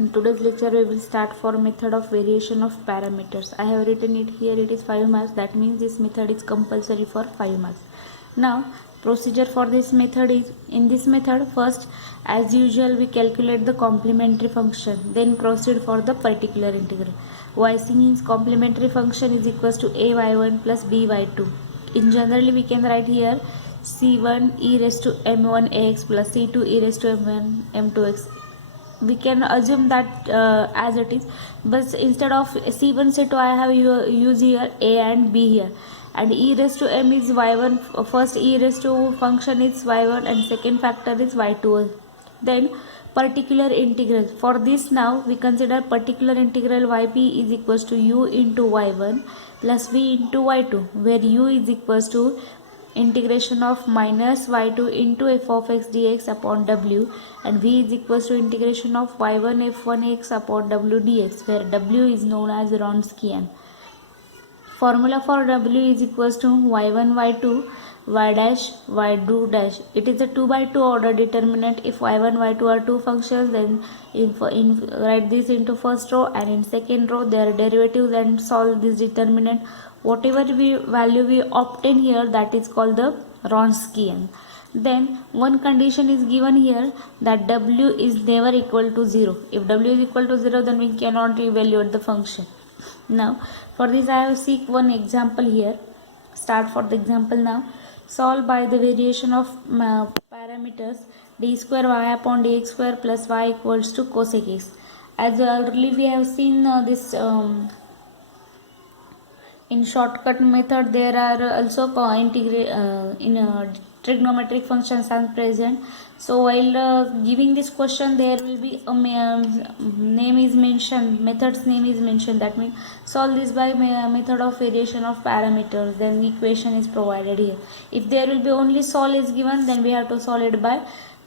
In today's lecture, we will start for method of variation of parameters. I have written it here. It is 5 marks. That means this method is compulsory for 5 marks. Now, procedure for this method is, in this method, first, as usual, we calculate the complementary function. Then proceed for the particular integral. YC means complementary function is equals to ay1 plus by2. In generally, we can write here c1 e raised to m1 ax plus c2 e raised to m1 m2x. We can assume that as it is, but instead of c1 c2 I have used here a and b here, and e raised to m is y1. First e raised to function is y1 and second factor is y2. Then particular integral, for this now we consider particular integral yp is equals to u into y1 plus v into y2, where u is equals to integration of minus y2 into f of x dx upon w, and v is equals to integration of y1 f1x upon w dx, where w is known as Wronskian. Formula for w is equals to y1 y2 y dash y2 dash. It is a 2 by 2 order determinant. If y1 y2 are two functions, then write this into first row, and in second row their derivatives and solve this determinant. Whatever value we obtain here, that is called the Wronskian. Then one condition is given here, that w is never equal to 0. If w is equal to 0, then we cannot evaluate the function. Now for this I have seek one example here. Start for the example now. Solve by the variation of parameters d square y upon dx square plus y equals to cosec x. As earlier we have seen this in shortcut method, there are also trigonometric functions are present. So while giving this question, there will be a name is mentioned, method's name is mentioned. That means solve this by method of variation of parameters. Then the equation is provided here. If there will be only solve is given, then we have to solve it by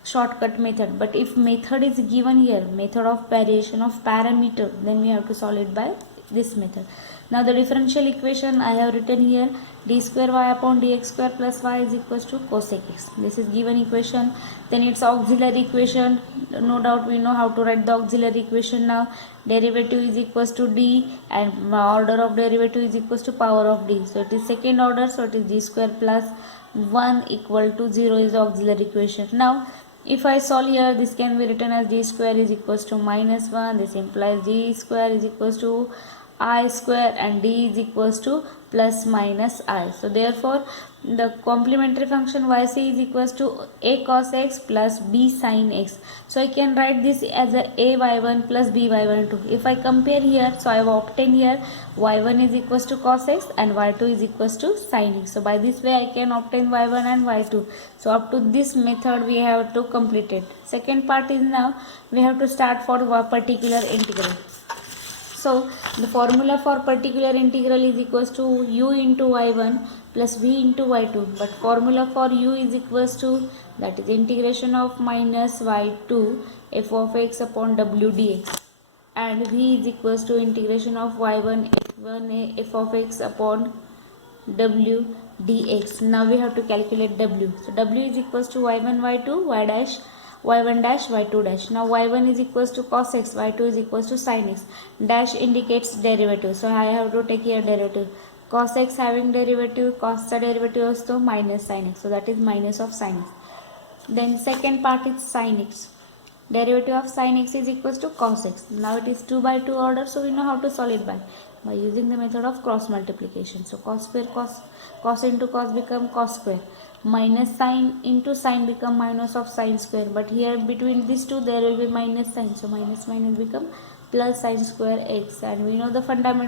shortcut method. But if method is given here, method of variation of parameter, then we have to solve it by this method. Now the differential equation I have written here, d square y upon dx square plus y is equals to cosec x. This is given equation. Then its auxiliary equation, no doubt we know how to write the auxiliary equation now. Derivative is equals to d, and order of derivative is equals to power of d. So it is second order, so it is d square plus 1 equal to 0 is the auxiliary equation. Now if I solve here, this can be written as d square is equals to minus 1. This implies d square is equals to I square, and d is equals to plus minus I. So therefore the complementary function yc is equals to a cos x plus b sin x. So I can write this as a y1 plus b y1 too. If I compare here, so I have obtained here y1 is equals to cos x and y2 is equals to sin x. So by this way I can obtain y1 and y2. So up to this method we have to complete it. Second part is now we have to start for a particular integral. So the formula for particular integral is equals to u into y1 plus v into y2. But formula for u is equals to, that is integration of minus y2 f of x upon w dx, and v is equals to integration of y1 f1 f of x upon w dx. Now we have to calculate w. So w is equals to y1 y2 y dash y1 dash y2 dash. Now y1 is equals to cos x, y2 is equals to sin x. Dash indicates derivative, so I have to take here derivative. Cos x having derivative, cos चा derivative असतो minus sin x, so that is minus of sin x. Then second part is sin x. Derivative of sin x is equals to cos x. Now it is 2 by 2 order, so we know how to solve it by using the method of cross multiplication. So cos square cos into cos become cos square, minus sin into sin become minus of sin square, but here between these two there will be minus sign, so minus minus become plus sin square x. And we know the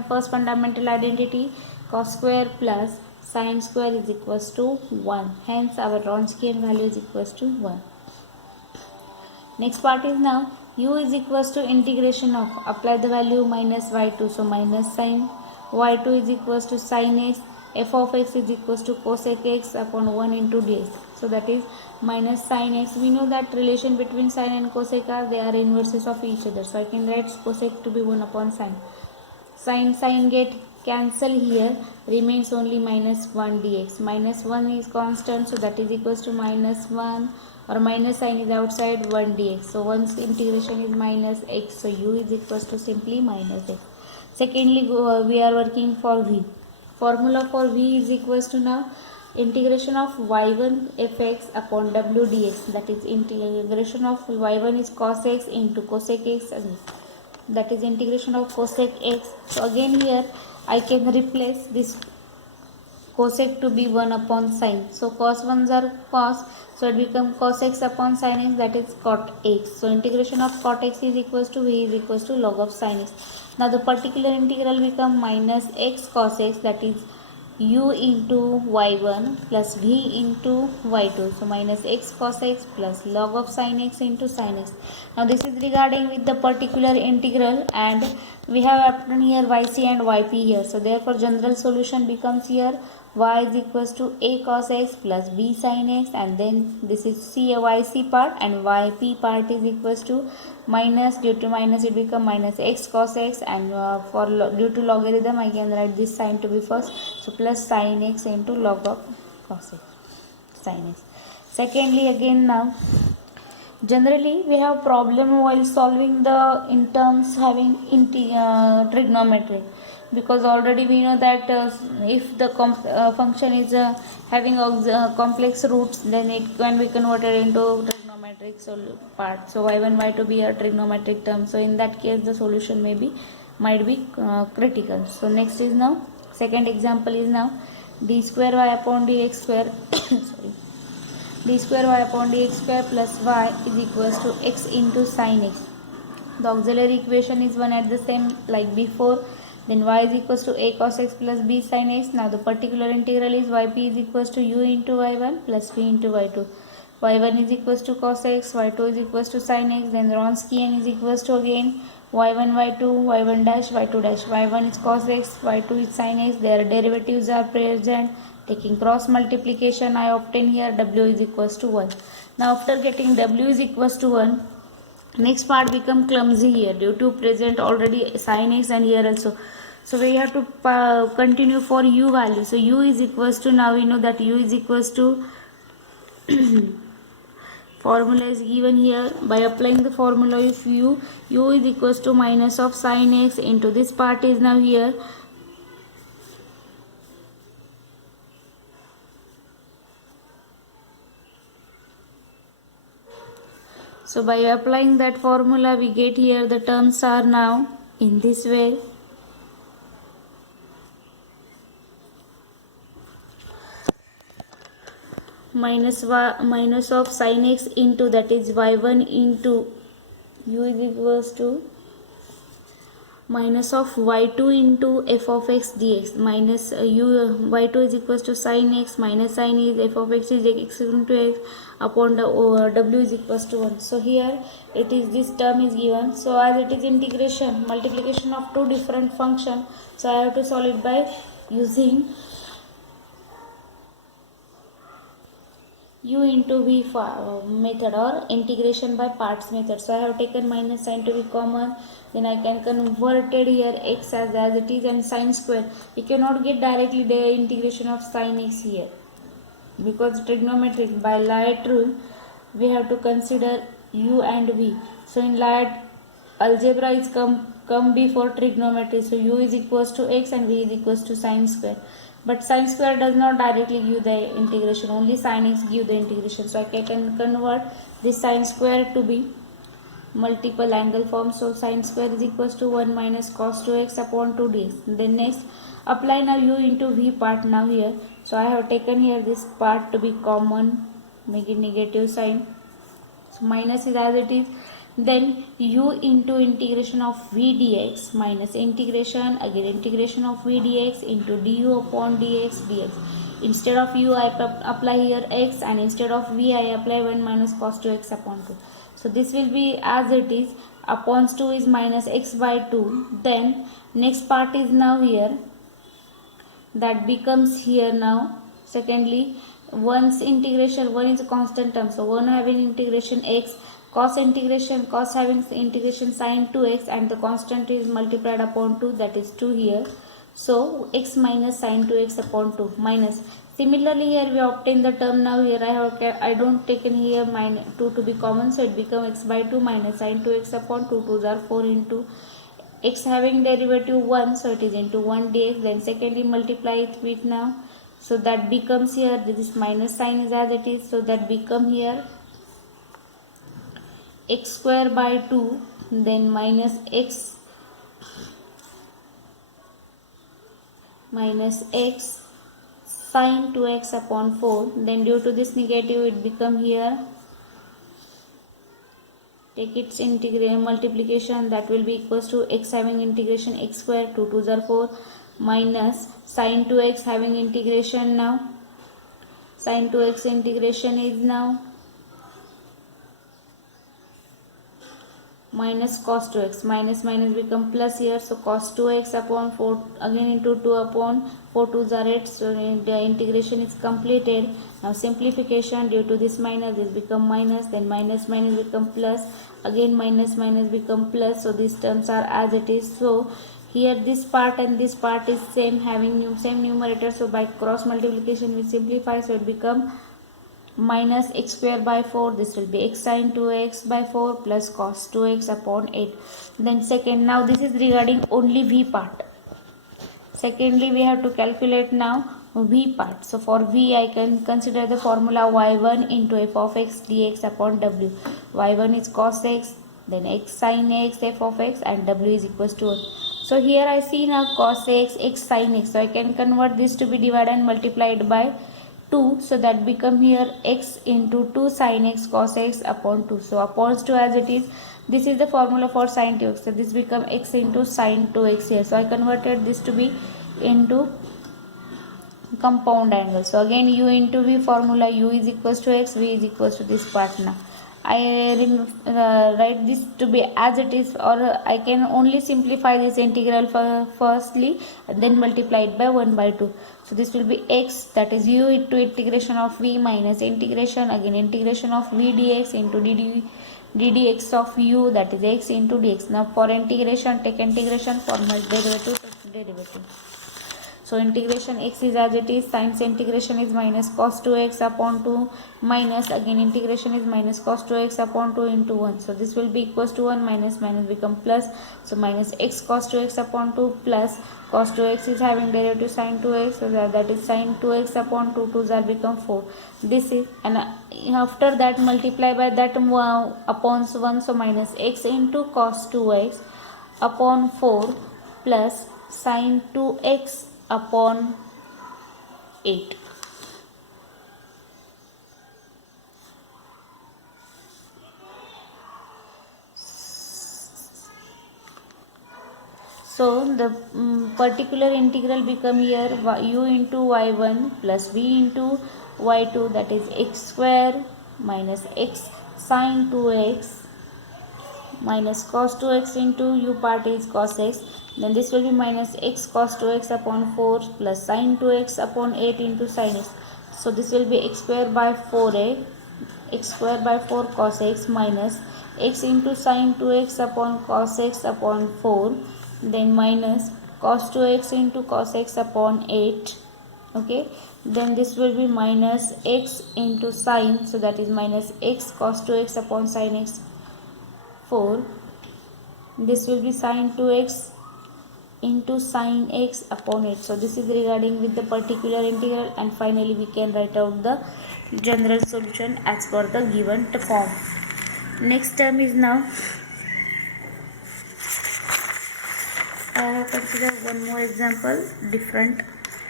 first fundamental identity, cos square plus sin square is equals to 1. Hence our Wronskian value is equals to 1. Next part is now u is equals to integration of, apply the value minus y2, so minus sin y2 is equals to sin x, f of x is equals to cosec x upon 1 into dx. So that is minus sin x. We know that relation between sin and cosec are, they are inverses of each other. So I can write cosec to be 1 upon sin. Sin get cancel here, remains only minus 1 dx. Minus 1 is constant, so that is equals to minus 1, or minus sign is outside, 1 dx. So once integration is minus x, so u is equals to simply minus x. Secondly, we are working for v. Formula for v is equals to now integration of y1 fx upon w dx, that is integration of y1 is cos x into cosec x, that is integration of cosec x. So again here I can replace this cosec to be 1 upon sin. So cos 1s are cos, so it becomes cos x upon sin x, that is cot x. So integration of cot x is equals to v is equals to log of sin x. Now the particular integral become minus x cos x, that is u into y1 plus v into y2. So minus x cos x plus log of sin x into sin x. Now this is regarding with the particular integral, and we have obtained here yc and yp here. So therefore general solution becomes here y is equals to a cos x plus b sin x, and then this is yc part, and yp part is equals to minus, due to minus it become minus x cos x, and due to logarithm I can write this sign to be first, so plus sin x into log of cos x, sin x. Secondly, again now generally we have problem while solving the in terms having trigonometry, because already we know that if the function is having complex roots, then it can be converted into trigonometric part. So y1 y2 be a trigonometric term, so in that case the solution might be critical. So next is now second example is now d square y upon dx square sorry, d square y upon dx square plus y is equals to x into sin x. The auxiliary equation is one at the same like before. Then y is equals to a cos x plus b sin x. Now the particular integral is yp is equals to u into y1 plus v into y2. y1 is equals to cos x, y2 is equals to sin x. Then Wronskian is equals to again y1 y2, y1 dash, y2 dash. y1 is cos x, y2 is sin x. Their derivatives are present. Taking cross multiplication, I obtain here w is equals to 1. Now after getting w is equals to 1, next part become clumsy here due to present already sin x and here also. So we have to continue for u value. So u is equals to, now we know that u is equals to formula is given here. By applying the formula, if u is equals to minus of sin x into this part is now here. So by applying that formula, we get here the terms are now in this way. Minus of sin x into, that is y1 into u is equals to minus of y2 into f of x dx, minus y2 is equals to sin x, minus sin is f of x is x into x upon the w is equals to 1. So here it is, this term is given. So as it is integration, multiplication of two different functions, so I have to solve it by using u into v method, or integration by parts method. So I have taken minus sign to be common, then I can convert it here x as it is, and sin square. You cannot get directly the integration of sin x here, because trigonometric by Layet rule we have to consider u and v. So in Layet algebra is come before trigonometry. So u is equals to x and v is equals to sin square. But sin square does not directly give the integration, only sin x give the integration. So I can convert this sin square to be multiple angle form. So sin square is equals to 1 minus cos 2x upon 2 dx. Then next apply now u into v part now here. So I have taken here this part to be common, make it negative sign. So minus is as it is. Then u into integration of v dx minus integration, again integration of v dx into du upon dx dx. Instead of u I apply here x, and instead of v I apply 1 minus cos 2x upon 2. So this will be as it is. Upon 2 is minus x by 2. Then next part is now here, that becomes here now. Secondly, once integration, 1 is a constant term, so 1 having integration x, cos integration, cos having integration sin 2x, and the constant is multiplied upon 2, that is 2 here. So x minus sine 2x upon 2 minus. Similarly here we obtain the term. Now here I don't taken here minus 2 to be common, so it becomes x by 2 minus sine 2x upon 2. 2s are 4 into x having derivative 1, so it is into 1 dx. Then secondly multiply it with now, so that becomes here, this minus sign is as it is, so that become here x square by 2, then minus x sine 2x upon 4. Then due to this negative it become here, take its integral multiplication, that will be equals to x having integration x square, 2 2s are 4, minus sine 2x having integration now, sine 2x integration is now minus cos 2x, minus minus become plus here, so cos 2x upon 4 again into 2 upon 4, 2s are 8, so the integration is completed. Now simplification, due to this minus this become minus, then minus minus become plus, again minus minus become plus, so these terms are as it is. So here this part and this part is same, having same numerator, so by cross multiplication we simplify, so it become minus x square by 4, this will be x sine 2x by 4 plus cos 2x upon 8. Then second, now this is regarding only v part. Secondly we have to calculate now v part. So for v I can consider the formula y1 into f of x dx upon w. Y1 is cos x, then x sine x f of x, and w is equals to 1. So here I see now cos x, x sine x, so I can convert this to be divided and multiplied by 2, so that become here x into 2 sin x cos x upon 2. So upon 2 as it is, this is the formula for sin 2x, so this become x into sin 2x here. So I converted this to be into compound angle. So again u into v formula, u is equals to x, v is equals to this part. Now I write this to be as it is, or I can only simplify this integral firstly and then multiply it by 1 by 2. So this will be x, that is u into integration of v minus integration again integration of v dx into ddx of u, that is x into dx. Now for integration, take integration, formula derivative, derivative. So integration x is as it is, since integration is minus cos 2x upon 2 minus again integration is minus cos 2x upon 2 into 1. So this will be equals to 1, minus minus become plus. So minus x cos 2x upon 2 plus cos 2x is having derivative sin 2x, so that is sin 2x upon 2, 2s are become 4. This is, and after that multiply by that upon 1, so minus x into cos 2x upon 4 plus sin 2x upon 8. So the particular integral become here u into y1 plus v into y2, that is x square minus x sin 2x minus cos 2x into u part is cos x, then this will be minus x cos 2x upon 4 plus sin 2x upon 8 into sin x. So this will be x square by 4a, x square by 4 cos x minus x into sin 2x upon cos x upon 4, then minus cos 2x into cos x upon 8. Okay, then this will be minus x into sin, so that is minus x cos 2x upon sin x 4. This will be sin 2x into sin x upon 8. So this is regarding with the particular integral, and finally we can write out the general solution as per the given form. Next term is now, I have considered one more example, different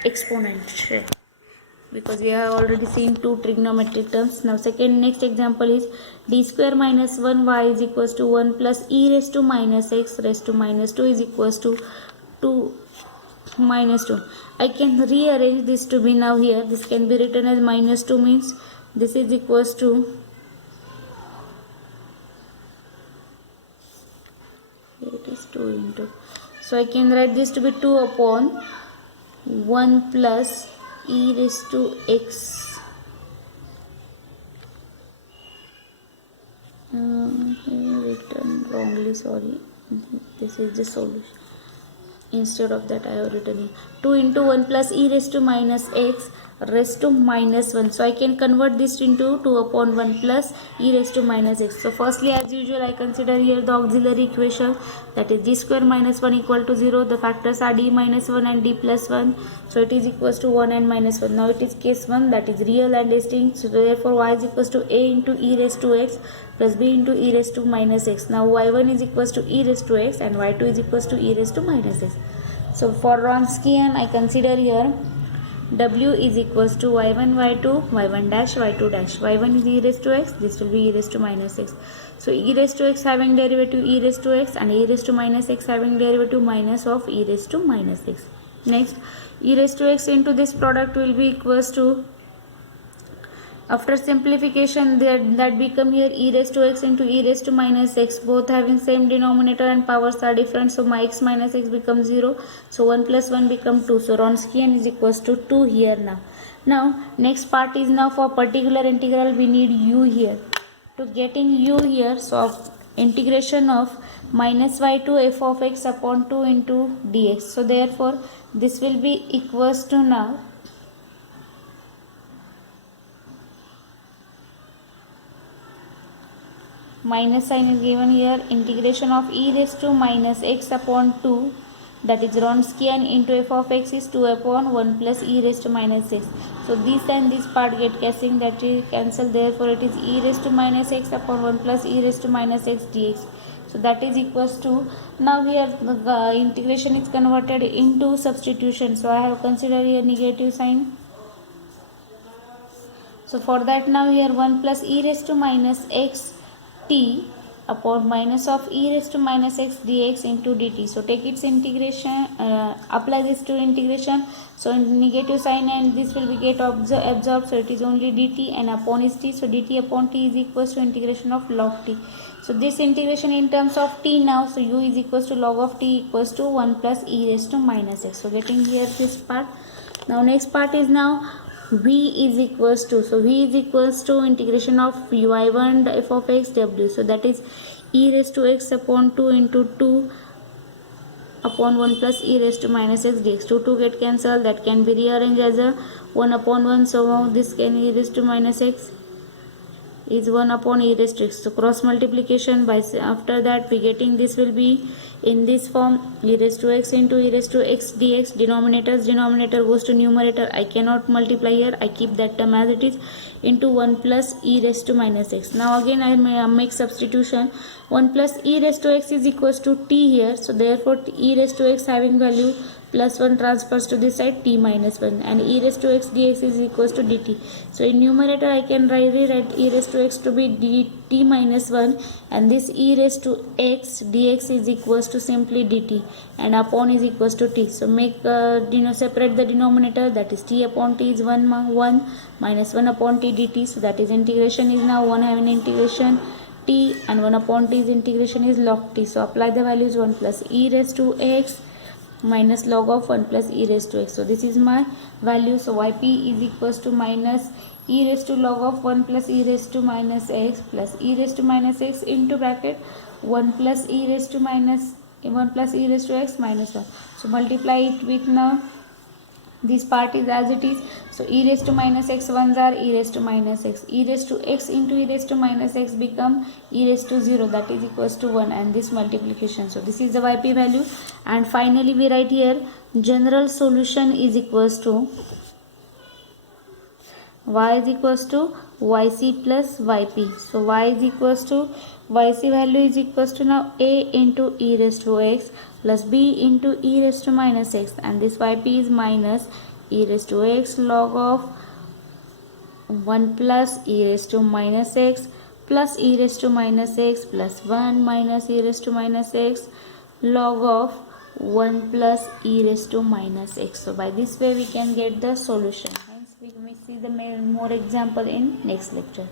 exponential, because we have already seen two trigonometric terms. Now next example is d square minus 1y is equals to 1 plus e raised to minus x raised to minus 2 is equals to 2 minus 2. I can rearrange this to be now here, this can be written as minus 2, means this is equals to, here it is 2 into, so I can write this to be 2 upon 1 plus e raised to x written wrongly, sorry, this is the solution. Instead of that I have written here 2 into 1 plus e raised to minus x raised to minus 1. So I can convert this into 2 upon 1 plus e raised to minus x. So firstly, as usual, I consider here the auxiliary equation, that is d square minus 1 equal to 0. The factors are d minus 1 and d plus 1. So it is equals to 1 and minus 1. Now it is case 1, that is real and distinct. So therefore y is equals to a into e raised to x plus b into e raised to minus x. Now y1 is equals to e raised to x and y2 is equals to e raised to minus x. So for Wronskian, I consider here w is equals to y1 y2 y1 dash y2 dash. Y1 is e raised to x, this will be e raised to minus x. So e raised to x having derivative e raised to x and e raised to minus x having derivative minus of e raised to minus x. Next, e raised to x into this product will be equals to, after simplification, that become here e raised to x into e raised to minus x, both having same denominator and powers are different. So my x minus x becomes 0. So 1 plus 1 become 2. So Wronskian is equals to 2 here now. Now next part is now for particular integral we need u here. To getting u here, so integration of minus y to f of x upon 2 into dx. So therefore this will be equals to now minus sign is given here, integration of e raised to minus x upon 2, that is Wronskian into f of x is 2 upon 1 plus e raised to minus x. So this and this part get cancelled, that is cancelled, therefore it is e raised to minus x upon 1 plus e raised to minus x dx. So that is equals to, now here the integration is converted into substitution. So I have considered here negative sign. So for that now here 1 plus e raised to minus x t upon minus of e raised to minus x dx into dt. So take its integration, apply this to integration. So negative sign and this will be get absorbed. So it is only dt and upon is t. So dt upon t is equals to integration of log t. So this integration in terms of t now. So u is equals to log of t equals to 1 plus e raised to minus x. So getting here this part. Now next part is now v is equals to, so v is equals to integration of y1 f of x w. So that is e raised to x upon 2 into 2 upon 1 plus e raised to minus x dx. 2 get cancelled, that can be rearranged as a 1 upon 1. So this can e raised to minus x is 1 upon e raised to x. So cross multiplication by, after that we getting this will be in this form, e raised to x into e raised to x dx. Denominator goes to numerator. I cannot multiply here, I keep that term as it is, into 1 plus e raised to minus x. Now again I may make substitution. 1 plus e raised to x is equals to t here. So therefore e raised to x having value plus 1 transfers to this side, t minus 1, and e raised to x dx is equals to dt. So in numerator I can rewrite e raised to x to be dt minus 1, and this e raised to x dx is equals to simply dt, and upon is equals to t. So make separate the denominator, that is t upon t is 1 minus 1 upon t dt. So that is integration is now 1 having integration t and 1 upon t is integration is log t. So apply the values 1 plus e raised to x minus log of 1 plus e raised to x. So this is my value. So yp is equals to minus e raised to log of 1 plus e raised to minus x plus e raised to minus x into bracket 1 plus e raised to minus 1 plus e raised to x minus 1. So multiply it with now this part is as it is. So e raised to minus x ones are e raised to minus x. E raised to x into e raised to minus x become e raised to 0, that is equals to 1, and this multiplication. So this is the yp value, and finally we write here general solution is equals to y is equals to yc plus yp. So y is equals to yc value is equals to now a into e raised to x plus b into e raised to minus x, and this yp is minus e raised to x log of 1 plus e raised to minus x plus e raised to minus x plus 1 minus e raised to minus x log of 1 plus e raised to minus x. So by this way we can get the solution. Hence we may see the more example in next lecture.